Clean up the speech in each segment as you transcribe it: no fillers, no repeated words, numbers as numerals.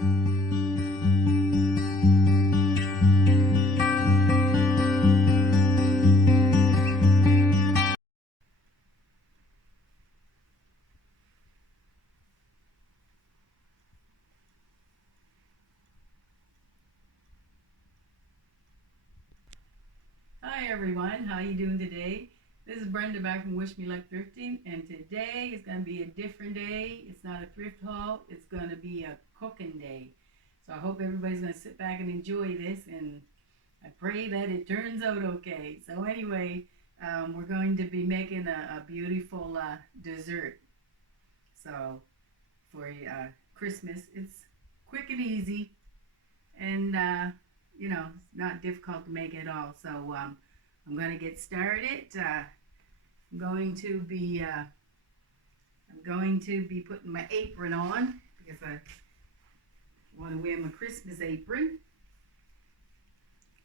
Hi everyone, how you doing today? This is Brenda back from Wish Me Luck Thrifting, and today is going to be a different day. It's not a thrift haul, it's going to be a cooking day. So I hope everybody's going to sit back and enjoy this, and I pray that it turns out okay. So anyway, we're going to be making a beautiful dessert. So for Christmas, it's quick and easy, and it's not difficult to make at all. So I'm going to get started. I'm going to be putting my apron on because I want to wear my Christmas apron.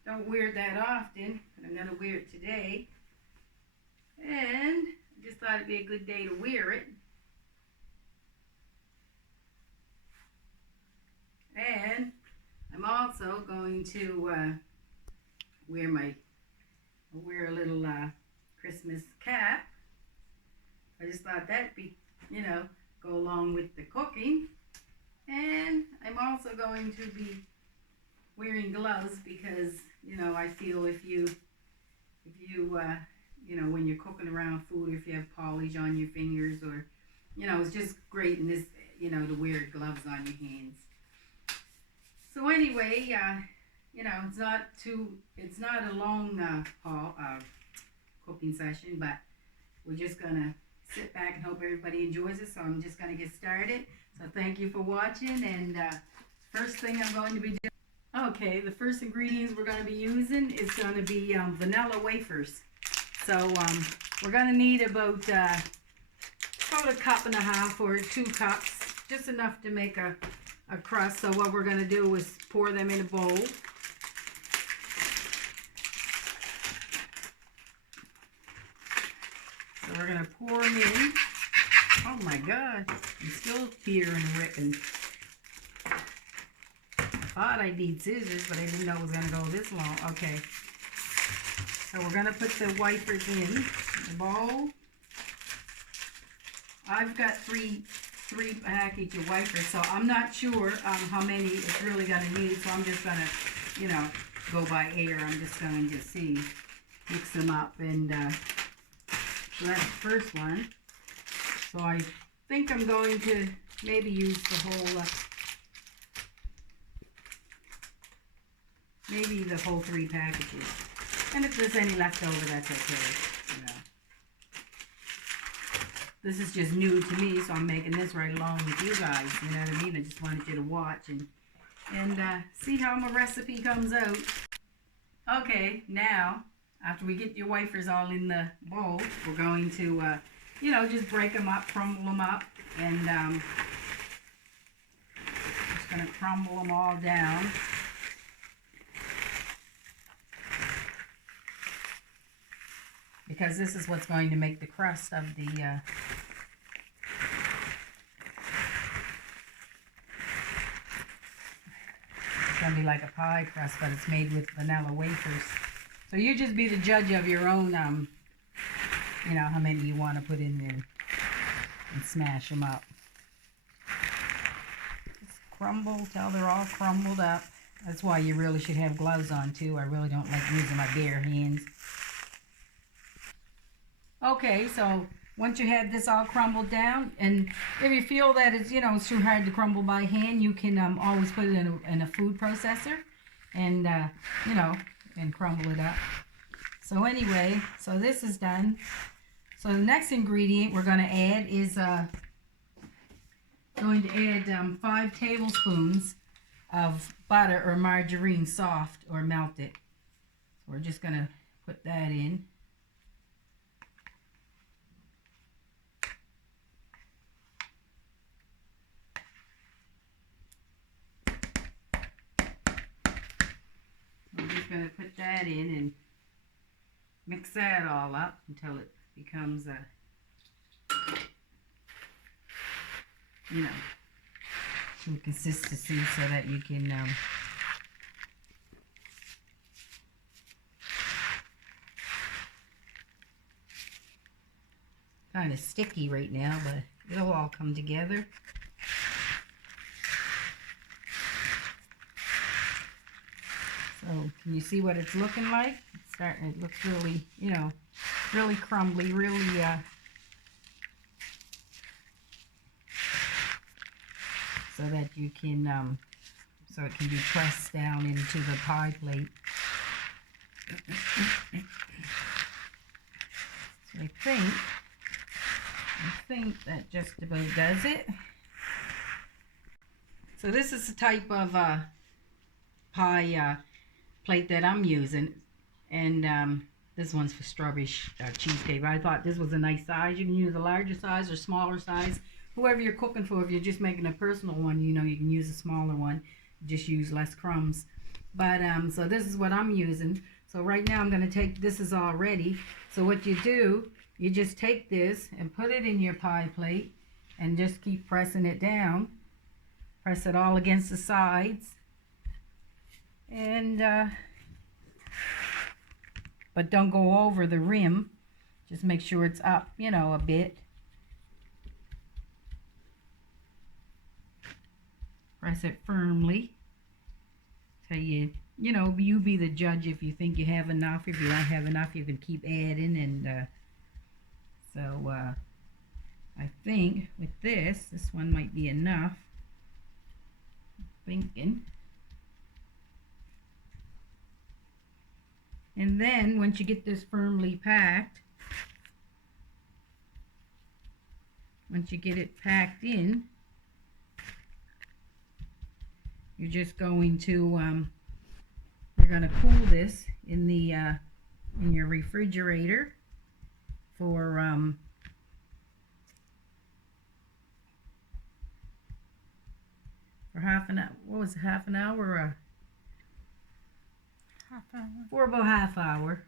Don't wear it that often, but I'm going to wear it today. And I just thought it'd be a good day to wear it. And I'm also going to wear a little Christmas cap. I just thought that'd be, go along with the cooking. And I'm also going to be wearing gloves because, I feel if you when you're cooking around food, if you have polish on your fingers or, it's just great in this, to wear gloves on your hands. So anyway, it's not a long cooking session, but we're just gonna sit back and hope everybody enjoys it. So I'm just gonna get started. So thank you for watching. And first thing I'm going to be doing. Okay, the first ingredients we're going to be using is going to be vanilla wafers. So we're going to need about a cup and a half or 2 cups, just enough to make a crust. So what we're going to do is pour them in a bowl. So we're going to pour them in. Oh my God, I'm still tearing and ripping. I thought I'd need scissors, but I didn't know it was going to go this long. Okay. So we're going to put the wafers in the bowl. I've got three package of wafers, so I'm not sure how many it's really going to need. So I'm just going to, go by ear. I'm just going to see, mix them up. And so that's the first one. So I think I'm going to maybe use the whole... maybe the whole 3 packages. And if there's any left over, that's okay. This is just new to me, so I'm making this right along with you guys. You know what I mean? I just wanted you to watch and see how my recipe comes out. Okay, now, after we get your wafers all in the bowl, we're going to, just break them up, crumble them up, and just going to crumble them all down. Because this is what's going to make the crust of the it's going to be like a pie crust, but it's made with vanilla wafers. So you just be the judge of your own, how many you want to put in there and smash them up. Just crumble till they're all crumbled up. That's why you really should have gloves on too. I really don't like using my bare hands. Okay, so once you have this all crumbled down, and if you feel that it's, it's too hard to crumble by hand, you can always put it in a food processor and, and crumble it up. So anyway, so this is done. So the next ingredient we're going to add is going to add 5 tablespoons of butter or margarine, soft or melted. So we're just going to put that in. Going to put that in and mix that all up until it becomes a, to a consistency so that you can kind of sticky right now, but it'll all come together. So can you see what it's looking like? It's starting, it looks really, you know, really crumbly, really so that you can so it can be pressed down into the pie plate. So I think that just about does it. So this is the type of pie plate that I'm using, and this one's for strawberry cheesecake. But I thought this was a nice size. You can use a larger size or smaller size, whoever you're cooking for. If you're just making a personal one, you know, you can use a smaller one, just use less crumbs. But so this is what I'm using. So right now I'm going to take, this is all ready. So what you do, you just take this and put it in your pie plate and just keep pressing it down. Press it all against the sides. And but don't go over the rim. Just make sure it's up, you know, a bit. Press it firmly. So you know, you be the judge if you think you have enough. If you don't have enough, you can keep adding. And so I think with this one might be enough. Thinking. And then once you get this firmly packed, once you get it packed in, you're just going to you're going to cool this in the in your refrigerator for half an hour. What was it, half an hour? Half hour. For about half hour.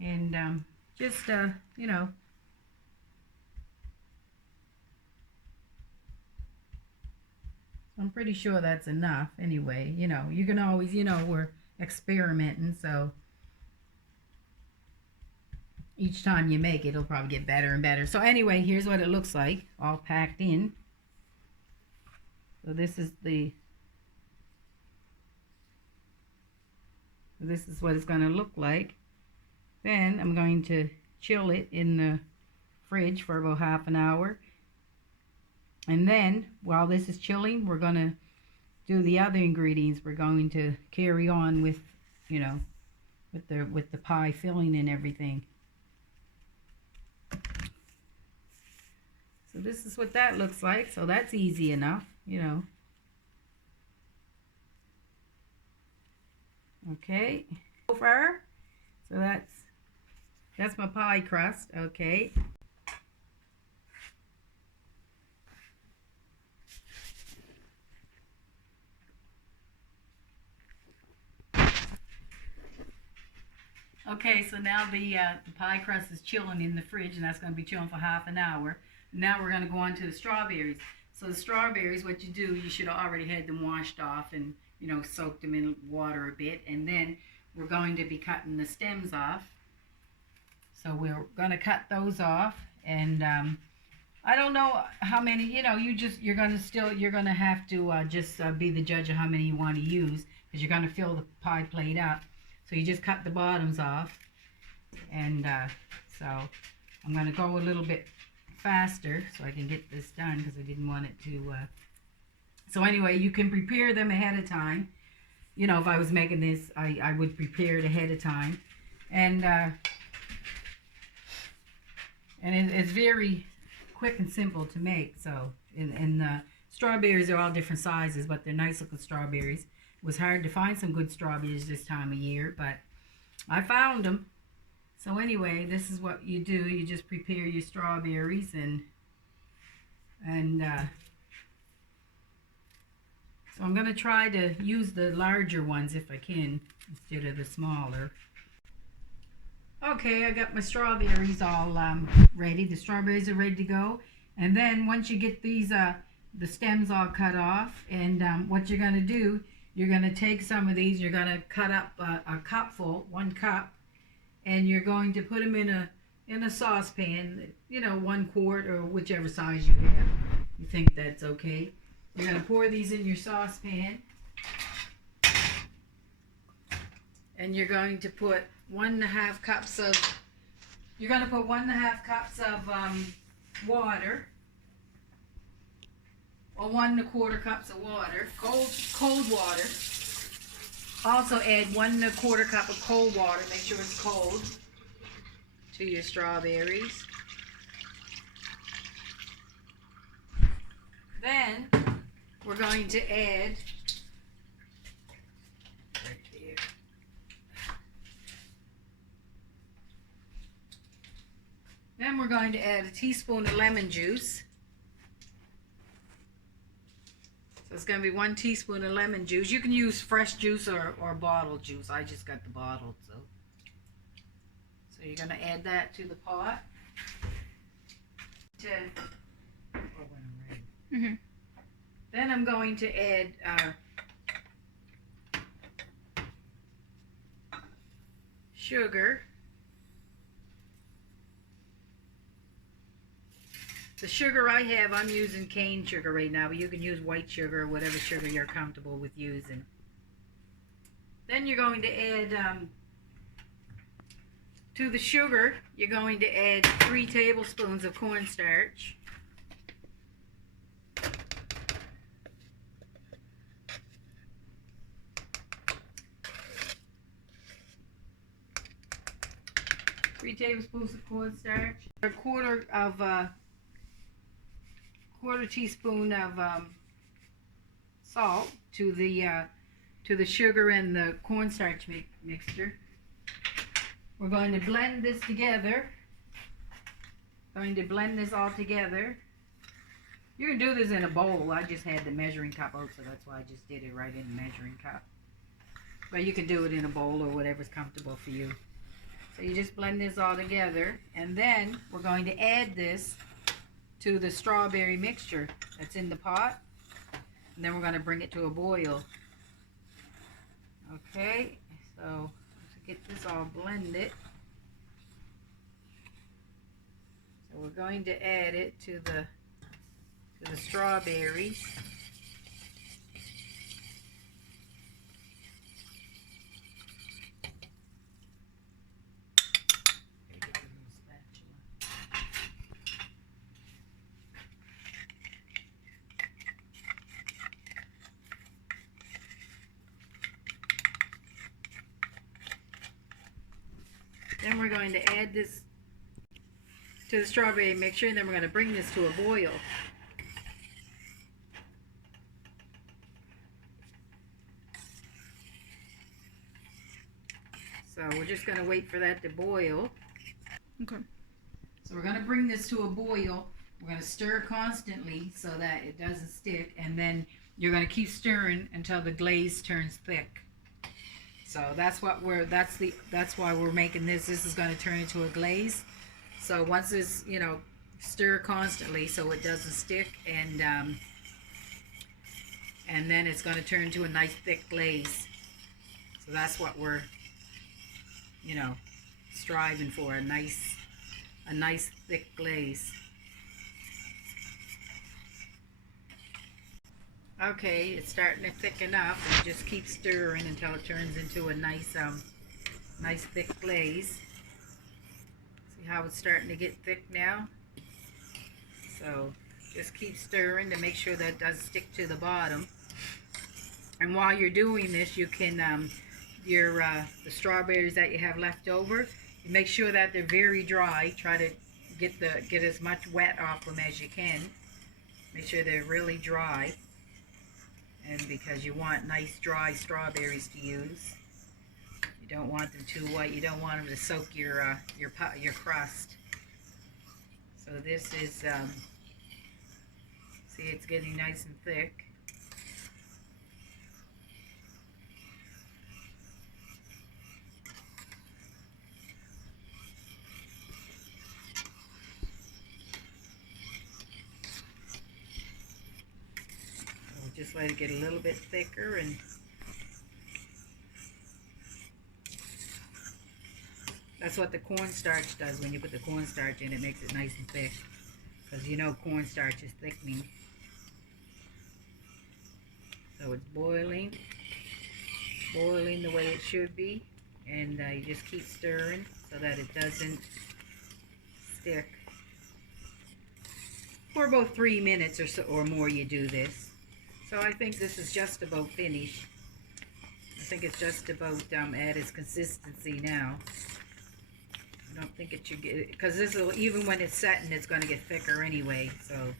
And just you know, I'm pretty sure that's enough anyway. You know, you can always, you know, we're experimenting, so each time you make it, it'll probably get better and better. So anyway, here's what it looks like, all packed in. So this is what it's going to look like. Then I'm going to chill it in the fridge for about half an hour. And then while this is chilling, we're going to do the other ingredients. We're going to carry on with, you know, with the pie filling and everything. So this is what that looks like. So that's easy enough, you know. Okay, so far, so that's my pie crust. Okay. Okay, so now the pie crust is chilling in the fridge, and that's going to be chilling for half an hour. Now we're going to go on to the strawberries. So the strawberries, what you do, you should have already had them washed off and, you know, soaked them in water a bit. And then we're going to be cutting the stems off. So we're going to cut those off. And I don't know how many, you know, you're going to have to just be the judge of how many you want to use, because you're going to fill the pie plate up. So you just cut the bottoms off. And so I'm going to go a little bit faster so I can get this done, because I didn't want it to so anyway, you can prepare them ahead of time. You know, if I was making this, I would prepare it ahead of time. And it's very quick and simple to make. So and the strawberries are all different sizes, but they're nice looking strawberries. It was hard to find some good strawberries this time of year, but I found them. So anyway, this is what you do. You just prepare your strawberries and so I'm going to try to use the larger ones if I can instead of the smaller. Okay, I got my strawberries all ready. The strawberries are ready to go. And then once you get these the stems all cut off. And what you're going to do, you're going to take some of these, you're going to cut up a cupful, 1 cup, and you're going to put them in a saucepan, 1 quart or whichever size you have. You think that's okay. You're going to pour these in your saucepan, and you're going to put 1.5 cups of water, or 1.25 cups of water, cold water. Also add 1.25 cup of cold water. Make sure it's cold to your strawberries. Then we're going to add right there. Then we're going to add a teaspoon of lemon juice. So it's going to be 1 teaspoon of lemon juice. You can use fresh juice or bottled juice. I just got the bottled, so you're going to add that to the pot. Mm-hmm. Then I'm going to add sugar. The sugar I have, I'm using cane sugar right now, but you can use white sugar or whatever sugar you're comfortable with using. Then you're going to add, to the sugar, you're going to add 3 tablespoons of cornstarch. Three tablespoons of cornstarch. A quarter teaspoon of salt to the sugar and the cornstarch mixture. We're going to blend this together. Going to blend this all together. You can do this in a bowl. I just had the measuring cup out, so that's why I just did it right in the measuring cup. But you can do it in a bowl or whatever's comfortable for you. So you just blend this all together, and then we're going to add this to the strawberry mixture that's in the pot, and then we're going to bring it to a boil. Okay, so to get this all blended, so we're going to add it to the strawberries. Then we're going to add this to the strawberry mixture, and then we're going to bring this to a boil. So we're just going to wait for that to boil. Okay. So we're going to bring this to a boil. We're going to stir constantly so that it doesn't stick, and then you're going to keep stirring until the glaze turns thick. So that's why we're making this. This is going to turn into a glaze. So once this, stir constantly so it doesn't stick, and then it's going to turn into a nice thick glaze. So that's what we're, striving for, a nice thick glaze. Okay, it's starting to thicken up, and just keep stirring until it turns into a nice thick glaze. See how it's starting to get thick now? So just keep stirring to make sure that it doesn't stick to the bottom. And while you're doing this, you can the strawberries that you have left over, you make sure that they're very dry. Try to get as much wet off them as you can. Make sure they're really dry. And because you want nice dry strawberries to use, you don't want them too wet. You don't want them to soak your crust. So this is see, it's getting nice and thick. just let it get a little bit thicker, and that's what the cornstarch does. When you put the cornstarch in, it makes it nice and thick, because you know cornstarch is thickening. So it's boiling the way it should be, and you just keep stirring so that it doesn't stick. For about 3 minutes or so or more you do this. So I think this is just about finished. I think it's just about at its consistency now. I don't think it should get, because this will, even when it's setting, it's going to get thicker anyway. So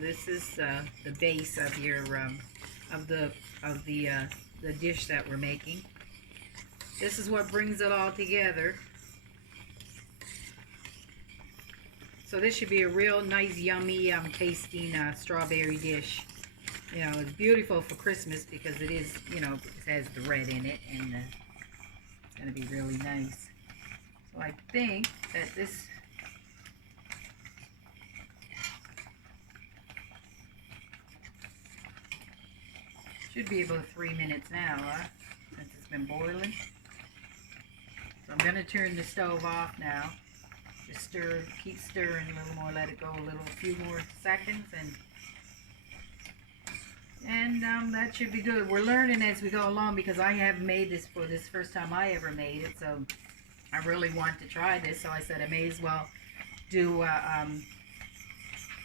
this is the base of your the dish that we're making. This is what brings it all together. So this should be a real nice, yummy, tasting strawberry dish. You know, it's beautiful for Christmas because it is, you know, it has the red in it, and it's going to be really nice. So I think that this should be about 3 minutes now, since it's been boiling. So I'm going to turn the stove off now. Just stir, keep stirring a little more, let it go a few more seconds, and that should be good. We're learning as we go along, because I haven't made this for this first time I ever made it, so I really want to try this. So I said I may as well do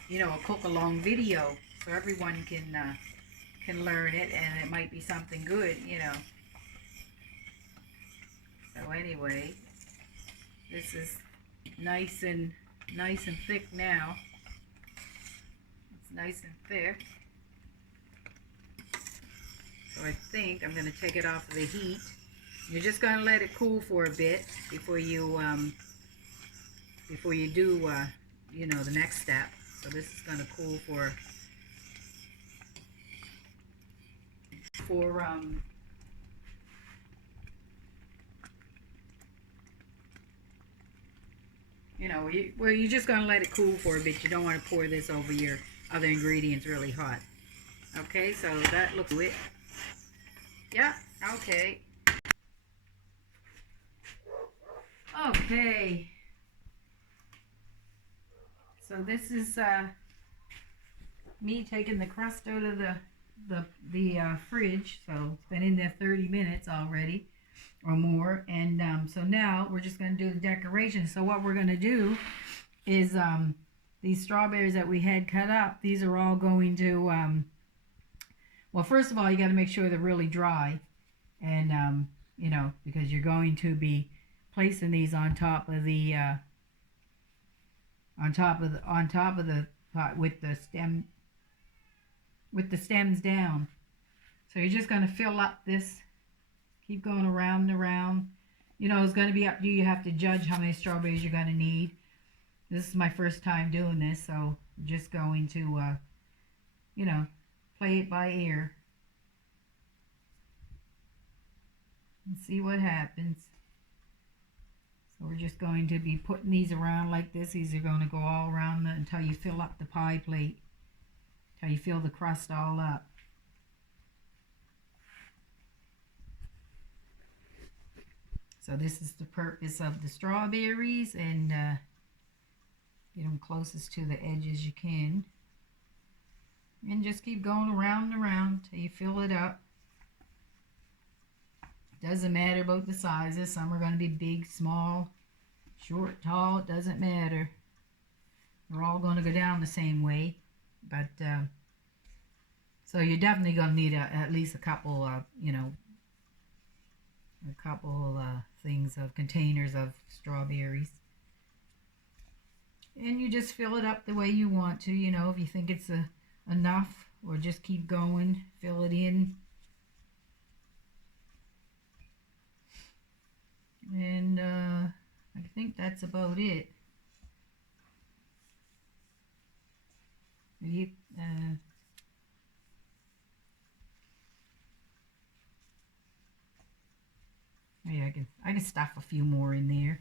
you know, a cook along video so everyone can learn it, and it might be something good, you know. So anyway, this is nice and thick now. It's nice and thick. So I think I'm going to take it off of the heat. You're just going to let it cool for a bit before you do you know, the next step. So this is going to cool for you know, well, you're just going to let it cool for a bit. You don't want to pour this over your other ingredients really hot. Okay, so that looks it. Yeah, okay. Okay. So this is me taking the crust out of the fridge. So it's been in there 30 minutes already or more, and so now we're just going to do the decoration. So what we're going to do is these strawberries that we had cut up, these are all going to well, first of all, you got to make sure they're really dry, and you know, because you're going to be placing these on top of the pot with the stems down. So you're just going to fill up this, keep going around and around. You know, it's going to be up to you. You have to judge how many strawberries you're going to need. This is my first time doing this, so I'm just going to you know, play it by ear and see what happens. So we're just going to be putting these around like this. These are going to go all around until you fill up the pie plate, until you fill the crust all up. So this is the purpose of the strawberries, and get them closest to the edge as you can. And just keep going around and around till you fill it up. Doesn't matter about the sizes. Some are going to be big, small, short, tall. It doesn't matter. They're all going to go down the same way. But so you're definitely going to need at least a couple, you know, a couple things of containers of strawberries. And you just fill it up the way you want to. You know, if you think it's enough, or just keep going, fill it in. And I think that's about it. Yeah, I can stuff a few more in there.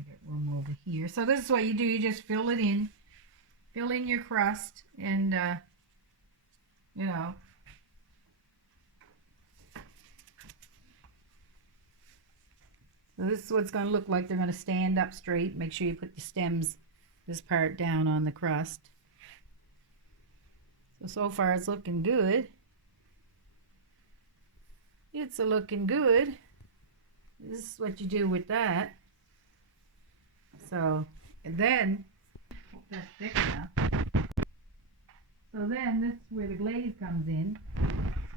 I get room over here. So this is what you do. You just fill it in. Fill in your crust and, you know. So this is what it's going to look like. They're going to stand up straight. Make sure you put the stems, this part, down on the crust. So far it's looking good. It's looking good. This is what you do with that. So, and then, hope that's thick enough. So then this is where the glaze comes in.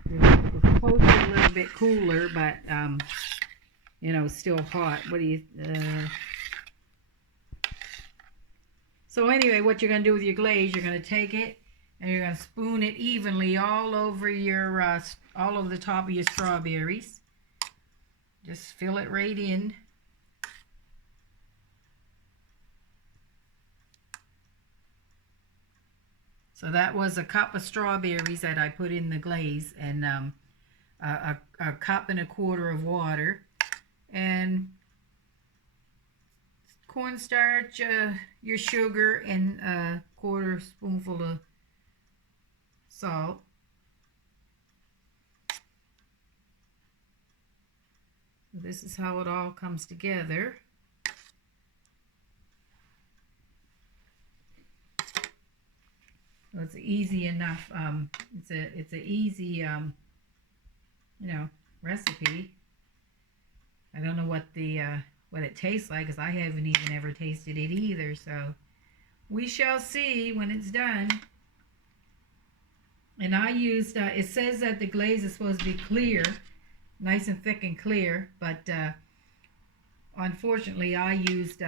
It's supposed to be a little bit cooler, but, you know, still hot. What do you, So anyway, what you're going to do with your glaze, you're going to take it and you're going to spoon it evenly all over your, all over the top of your strawberries. Just fill it right in. So that was a cup of strawberries that I put in the glaze, and a cup and a quarter of water, and cornstarch, your sugar, and a quarter spoonful of salt. This is how it all comes together. So it's easy enough. It's a easy you know, recipe. I don't know what the what it tastes like, because I haven't even ever tasted it either. So we shall see when it's done. And I used it says that the glaze is supposed to be clear, nice and thick and clear, but unfortunately I used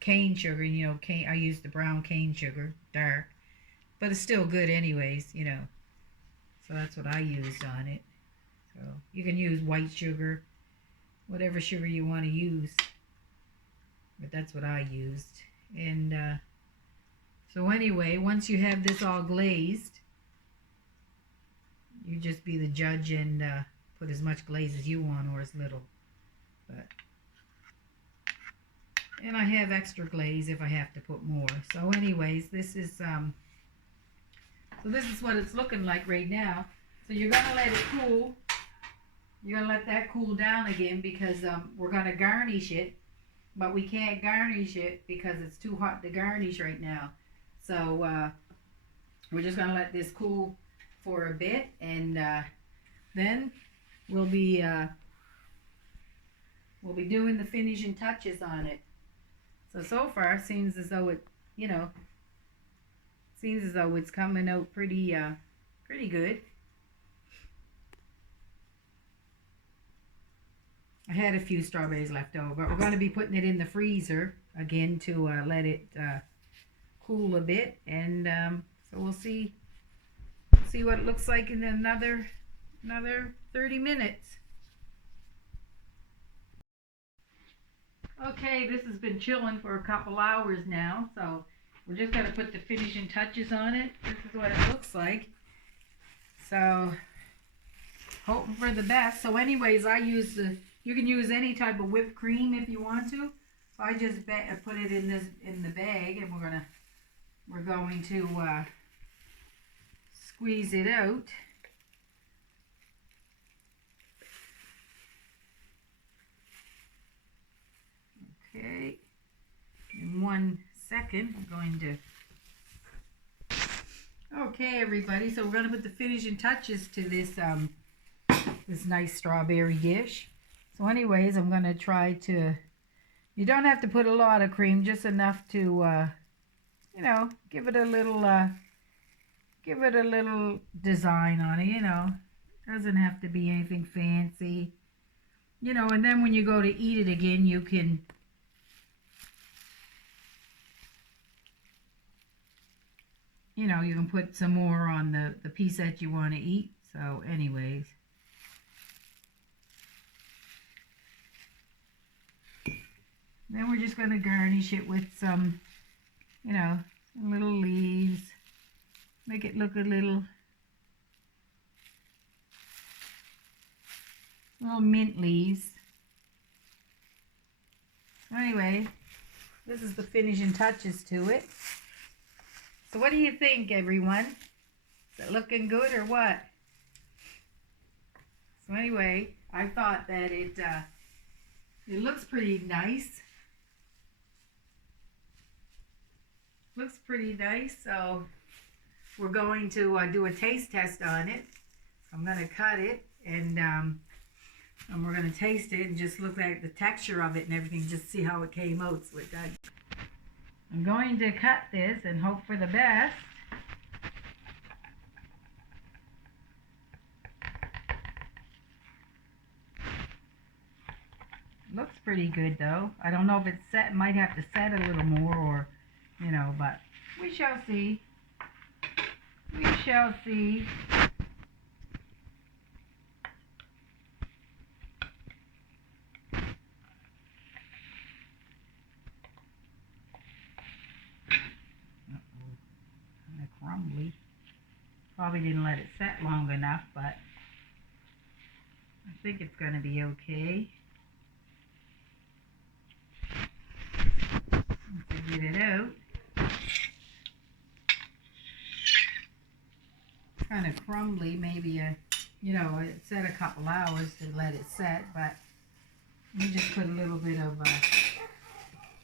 cane sugar. You know, I used the brown cane sugar, dark. But it's still good anyways, you know. So that's what I used on it. So you can use white sugar, whatever sugar you want to use. But that's what I used. And so anyway, once you have this all glazed, you just be the judge and put as much glaze as you want or as little. But and I have extra glaze if I have to put more. So anyways, this is so this is what it's looking like right now. So you're going to let it cool. You're going to let that cool down again, because we're going to garnish it. But we can't garnish it because it's too hot to garnish right now. So we're just going to let this cool for a bit. And then we'll be doing the finishing touches on it. So far it seems as though it, you know, seems as though it's coming out pretty good. I had a few strawberries left over, but we're going to be putting it in the freezer again to let it cool a bit, and so we'll see what it looks like in another 30 minutes. Okay, this has been chilling for a couple hours now, so we're just going to put the finishing touches on it. This is what it looks like. So, hoping for the best. So anyways, I use you can use any type of whipped cream if you want to. So I just put it in the bag, and we're going to squeeze it out. Okay. In 1 second, I'm going to. Okay, everybody. So we're going to put the finishing touches to this this nice strawberry dish. So, anyways, I'm going to try to. You don't have to put a lot of cream, just enough to, you know, give it a little design on it. You know, doesn't have to be anything fancy. You know, and then when you go to eat it again, you can. You know, you can put some more on the piece that you want to eat. So, anyways. Then we're just going to garnish it with some, you know, some little leaves. Make it look a little mint leaves. So anyway, This is the finishing touches to it. So what do you think, everyone? Is it looking good or what? So anyway, I thought that it looks pretty nice. Looks pretty nice. So we're going to do a taste test on it. I'm going to cut it and we're going to taste it and just look at the texture of it and everything, just see how it came out. So I'm going to cut this and hope for the best. Looks pretty good though. I don't know if it's set, might have to set a little more or, you know, but we shall see. We shall see. Kind of crumbly. Probably didn't let it set long enough, but I think it's going to be okay. Once I get it out. Kind of crumbly, maybe it set a couple hours to let it set, but we just put a little bit of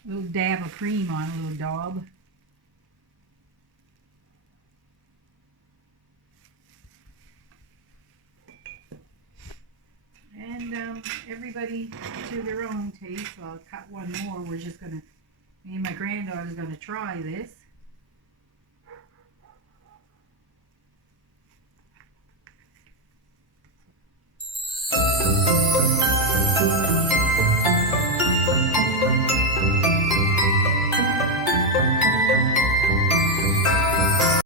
little dab of cream on, a little daub. And everybody to their own taste. So I'll cut one more. Me and my granddaughter's gonna try this.